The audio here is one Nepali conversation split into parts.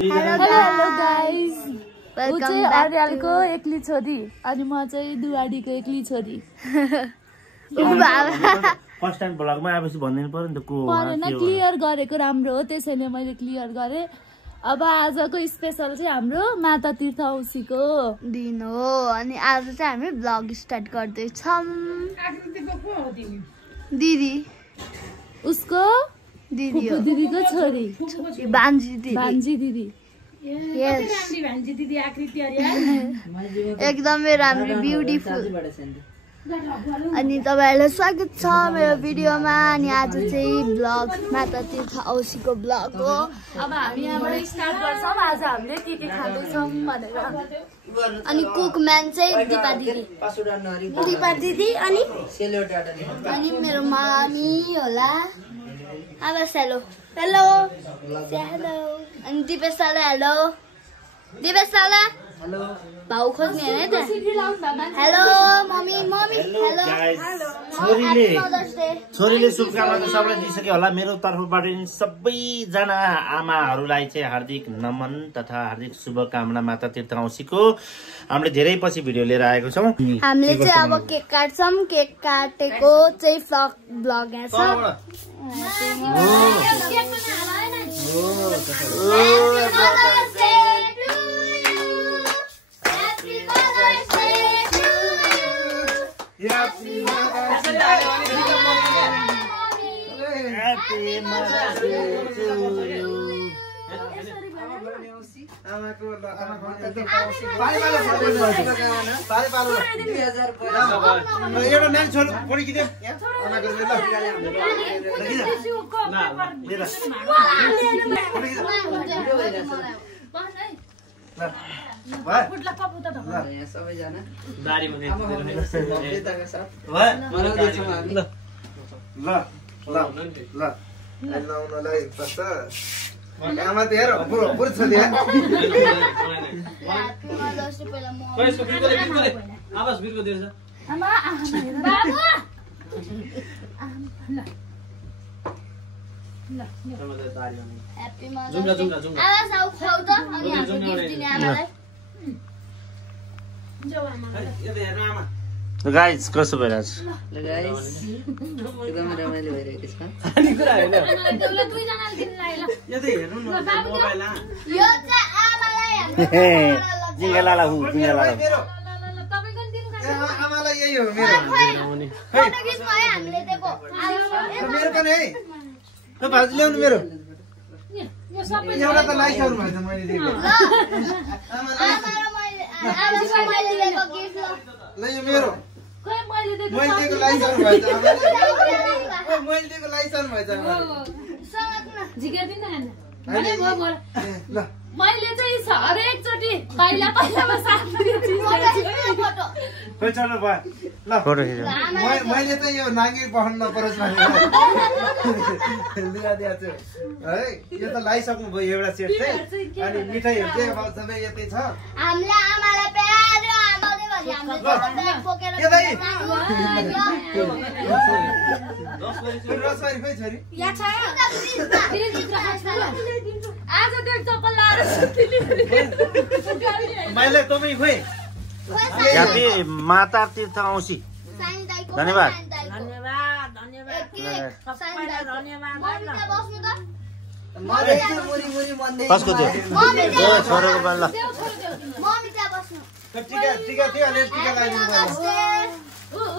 हेलो गाइस, ऊ चाहिँ अर्यालको एक्ली छोरी अनि म चाहिँ दुवाडीको एक्ली छोरी। फर्स्ट टाइम ब्लगमा आएपछि भन्दिनु पर्यो नि त को परेन, क्लियर गरेको राम्रो हो, त्यसैले मैले क्लियर गरे। अब आजको स्पेशल चाहिँ हाम्रो माता तीर्थ औँसीको दिन हो अनि आज चाहिँ हामी ब्लग स्टार्ट गर्दैछौँ। दिदी उसको दिदी हो, दिदीको छोरी भान्जी दिदी। एकदमै राम्रो ब्युटिफुल। अनि तपाईहरुलाई स्वागत छ मेरो भिडियोमा। अनि आज चाहिँ ब्लग माता तीर्थ औँसीको ब्लग हो। अब हामी यहाँबाट स्टार्ट गर्छौँ। आज हामीले के खाँदैछौँ भनेर। अनि कुकम्यान चाहिँ दिपा दिदी अनि मेरो मामी होला। अब हेलो हेलो हेलो अनि दिपेश साला हेलो दिपेश साला हेलो भाउ खोज्ने हैन त। हेलो मम्मी मम्मी हेलो छोरीले शुभकामना त सबैलाई दिइसक्यो होला। मेरो तर्फबाट सबैजना आमाहरूलाई चाहिँ हार्दिक नमन तथा हार्दिक शुभकामना माता तीर्थ औँसीको। हामीले धेरै पछि भिडियो लिएर आएको छौँ। हामीले चाहिँ अब केक काट्छौँ। केक काटेको चाहिँ ब्लग छ। एउटा नानी छोरी पढिदियो आमा त हेर पुरो छ दिया आवाज बिर्को दिएछ आमा बाबु ह्यापी मदर्स डे। आवाज आउ खाउ त अनि हामी गिफ्ट दिने आमालाई। गाइस कसो भइरहेछ? एकदमै रमाइलो भइरहेको छ। अनि कुरा हैन यो चाहिँ आमालाई जिङ्गलाला हु जिङ्गलाला आमालाई यही हो मेरो फोटो खिच्नु है हामीले दिएको। मेरो पनि है त भाज ल्याउनु मेरो एउटा त लाइसहरु भन्छ मैले दिएको। आमालाई मैले दिएको गिफ्ट ल यो मेरो खोइ मैले मैले दिएको लाइसहरु भन्छ आमाले। मैले दिएको लाइसहरु भन्छ आमाले। झिकेर दिन न हैन ल मैले चाहिँ हरेक चोटी पहिलामा साथ दिन्छु। खोइ चल भयो ल फोटो खिच्नु। मैले त यो नाङ्गी पहन नपरोस् भनेर लुगा दिएको छु है। यो त लाइसक्नु भयो एउटा सेट चाहिँ। अनि मिठाईहरु चाहिँ अब सबै यतै छ। हामीले आमालाई प्यारो आमाले भने हामीले ब्याग बोकेर रसरी खोइ छोरी या छ आज देख चप्पल लाएर मैले तपाईँ खोइ ह्यापी माता तीर्थ औँसी। धन्यवाद। कसको थियो? छोरेको बल्ल टिका थियो अनि टिका लगाइदिनु पर्यो।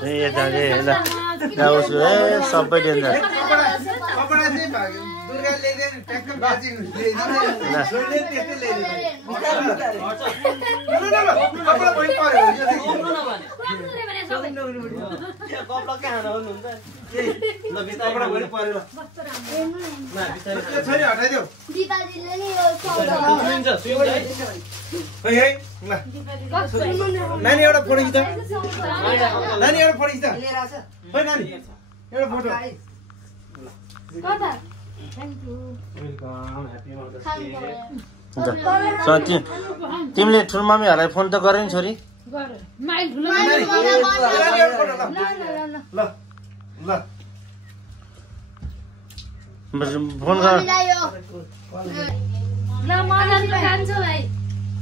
ए यता रे ल उसको ए सबै डेन्जर। कपडा चाहिँ दुर्गा ल्याइदियो नि ट्याक्क बाजी सोल्ले त्यस्तै ल्याइदियो। कपडा पनि पर्यो यो कपडा पनि पर्यो ल छोरी हटाइदेऊ। दिपाजीले नि यो सौदा है है ल नानी एउटा फोटो खिच। नानी एउटा फोटो खिच। खोइ नानी एउटा फोटो। कता तिमीले ठुलमामीहरूलाई फोन त गरे नि छोरी? ल ल फोन गर। ल मदनको कान्छ भाइ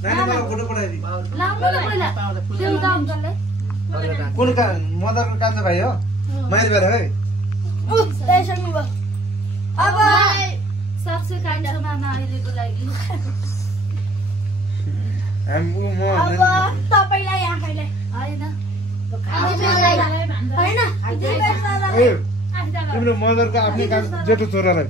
नानी मलाई फोटो पठाइदिनु लामो न पहिला त्यो दाम चल्दै कुन मदरको कान्छ भाइ हो माइल बेर है अब सबसे कान्छो मामा अहिलेको लागि तपाईलाई आफैलाई हैन तिम्रो मदरको आफ्नै कान्छ जेठो छोरालाई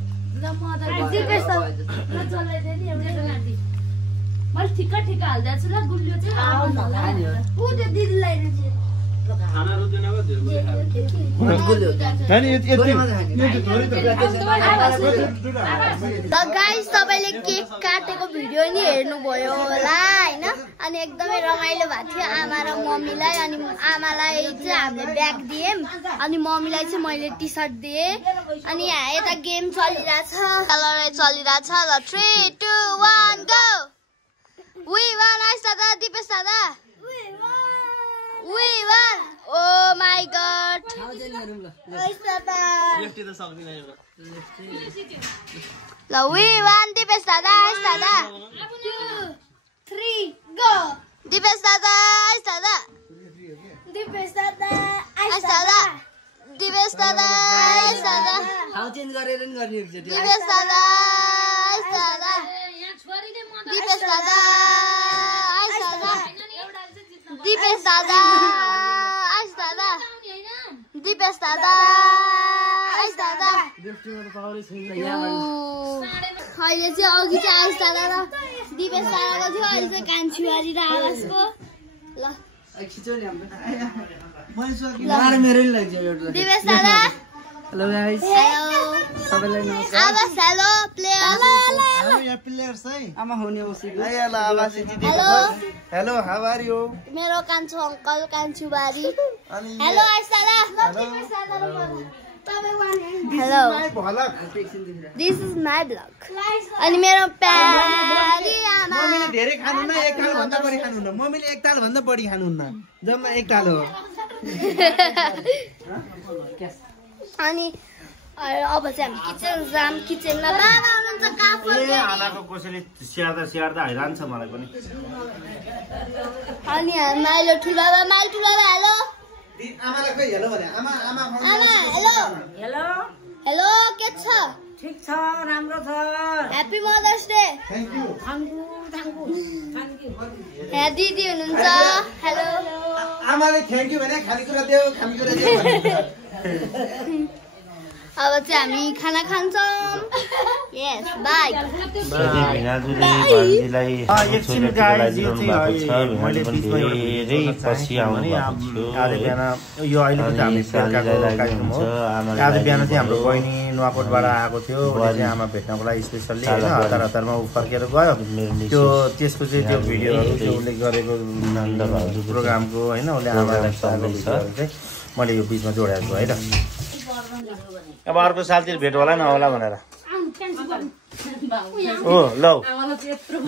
मैले ठिक्क हाल्दै छु ल गुलियो चाहिँ गाइस तपाईले केक काटेको भिडियो नि हेर्नुभयो होला हैन अनि एकदमै रमाइलो भएको थियो आमा र मम्मीलाई अनि आमालाई चाहिँ हामीले ब्याग दिएम अनि मम्मीलाई चाहिँ मैले टी सर्ट दिए अनि यता गेम चलिरहेछ लडाई चलिरहेछ ल 3 2 1 go We won, I Sada, Deepesh Sada. We won. Oh my God. I Sada. La we won, Deepesh Sada, I Sada. 2, 3, go. Deepesh Sada, I Sada. Deepesh Sada, I Sada. Deepesh Sada, I Sada. Deepesh Sada, I Sada. Deepesh Sada, I Sada. Deepesh Sada, I Sada. Deepesh Sada, I Sada. अहिले चाहिँ अघि चाहिँ आइस दादा र दिपेश दादाको थियो अहिले चाहिँ कान्छुवारी र आवासको ल दिपेश दादा हेलो गाइस सबैलाई नमस्कार आवास हेलो प्लेयर हेलो यहाँ प्लेयर्स है आमा हुने बसेको हेलो आवास जितेको hello hello how are you मेरो कान्छो अंकल कान्छुबारी अनि हेलो आइस दादा hello this is my blog अनि मेरो प्यारी आमा मम्मीले धेरै खानुहुन्न एक ताल भन्दा बढी खानुहुन्न मम्मीले एक ताल भन्दा बढी खानुहुन्न जम्मा एक ताल हो अनि अब चाहिँ हामी किचन जाम किचनमा बाबा हुनुहुन्छ काफल ए आमाको कसैले स्याहार्दा हैरान छ मलाई पनि अनि माइलो ठुला हेलो आमालाई खै हेलो भने आमा हेलो हेलो के छ ठीक छ राम्रो छ happy Mother's Day thank you यहाँ दिदी हुनुहुन्छ हेलो आमाले थ्यांक यू भने खाली कुरा देऊ खाली कुरा देऊ अब चाहिँ हामी खाना खान्छौँ यस बाइ एकछिन गाइस यो चाहिँ मैले बिचमा धेरै पछि आउनु आज बिहान यो अहिले चाहिँ हामी बेलुकाको कार्यक्रम हो आज बिहान चाहिँ हाम्रो बहिनी नुवाकोटबाट आएको थियो उले चाहिँ आमा भेट्नको लागि स्पेसल्ली हैन हतारमा उ फर्केर गयो त्यो त्यसको चाहिँ त्यो भिडियोहरु चाहिँ उले गरेको नन्द भाउजू प्रोग्रामको हैन उले आमालाई सल्लाह चाहिँ मैले यो बिचमा जोडेको छु है त अब अर्को सालतिर भेट होला नहोला भनेर ओ लौ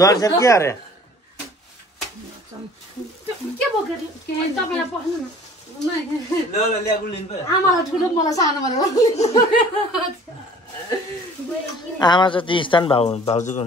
दर्शन के अरे के बोकेर के तपाईलाई पढ्नु न ल ल्यागु लिनु पर्यो आमालाई ठुलो मलाई सानो भनेर आमा जति स्थान भाउजूको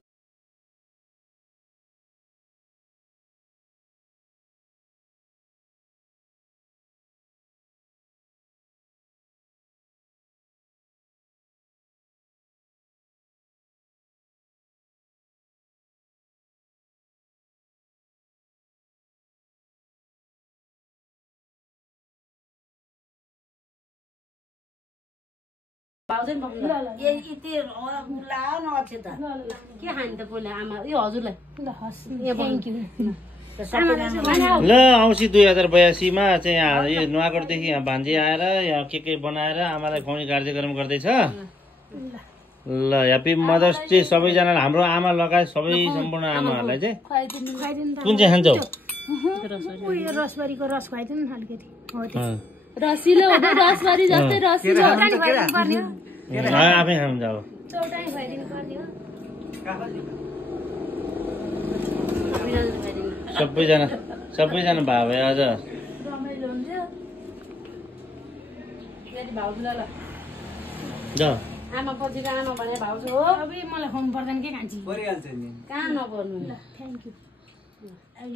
बाउजन बक्नु ल ए इति ला नछ त के खान्छ त बोले आमा यो हजुरलाई ल हस् थ्यांक यू ल औँसी 2082 मा चाहिँ यो नुवाकोटदेखि यहाँ भान्जी आएर यहाँ के बनाएर आमालाई खुवाउने कार्यक्रम गर्दैछ ल ह्यापी मदर्स डे सबैजनालाई हाम्रो आमा लगायत सबै सम्पूर्ण आमाहरूलाई चाहिँ कुन चाहिँ खान्छौ रसबारीको रस खुवाइदिनु न अलिकति रसिलो हो रसबारी जस्तै रसिलो आफै खानुहुन्छ अब चौटाइ खुवाइदिनु पर्ने हो सबैजना भाइ भयो आज रमाइलो हुन्छ फेरि भाउजूलाई ल ल आमा पछि कहाँ नभने भाउजू हो अब मलाई खुवाउनु पर्दैन के खान्छ कहाँ नपर्नु थ्याङ्क यू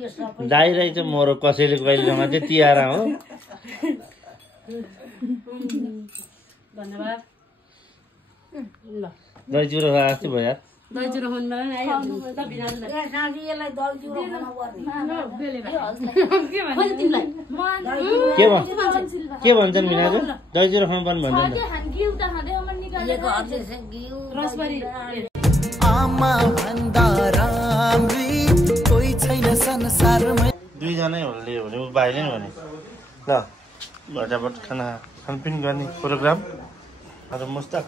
यो सबै दाइ रहेछ मोरो कसैले कहिलेसम्म चाहिँ तिहारा हो धन्यवाद ल दही चिउरा खाए जस्तै भयो यार दही चिउरा खुवाउनु बेला नि आइहाल्नु त बिनाजुलाई ए साथी यसलाई दही चिउरा खानु पर्ने तिमीलाई के भन्छन् बिनाजु दही चिउरा खानु पर्ने भन्छन् लिएको अझै घिउ रसबरी आमा भन्दा राम्री कोही छैन संसारमा दुईजनै होले भने ऊ भाइले नि भने ल भटाभट खानपिन गर्ने प्रोग्राम अरू मुस्ताक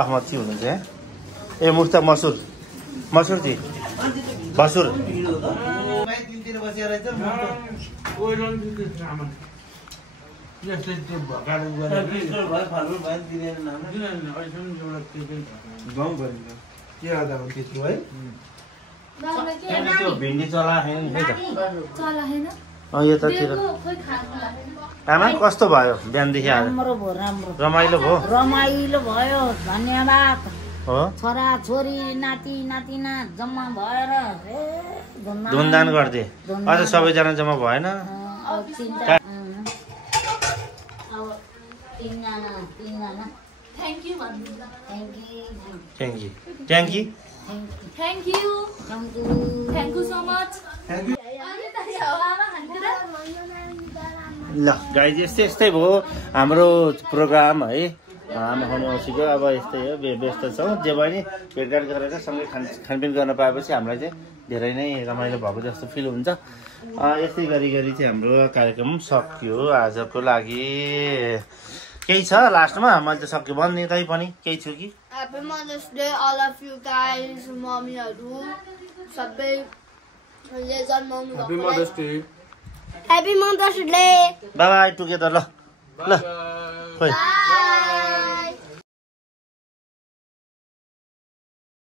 अहमद जी हुनुहुन्छ यहाँ ए मुस्ताक मसुर जी बसुर दिनतिर बसेर रहेछ के गर्दा हुन्थ्यो त्यो है त्यो भिन्डी चला छैन नि त यतातिर आमा कस्तो भयो बिहानदेखि आज राम्रो भयो राम्रो रमाइलो भयो रमाइलो भयो धन्यवाद हो छोरा छोरी नाति नातिना जम्मा भएर धुनदान गर्थे अझ सबैजना जम्मा भएन थ्याङ्क यू सो मच ल गाइज यस्तै भयो हाम्रो प्रोग्राम है आमा खानु औसीको अब यस्तै हो व्यस्त छौँ जे भयो नि भेटघाट गरेर सँगै खानपिन गर्न पाएपछि हामीलाई चाहिँ धेरै नै रमाइलो भएको जस्तो फिल हुन्छ यस्तै गरी चाहिँ हाम्रो कार्यक्रम सकियो आजको लागि केही छ लास्टमा मैले त सक्यो भन्ने तै पनि केही छु कि Happy Mother's Day, all of you guys, मम्मीहरू सबैले जन्माउनु भएको Happy Mother's Day. By together ल खोइ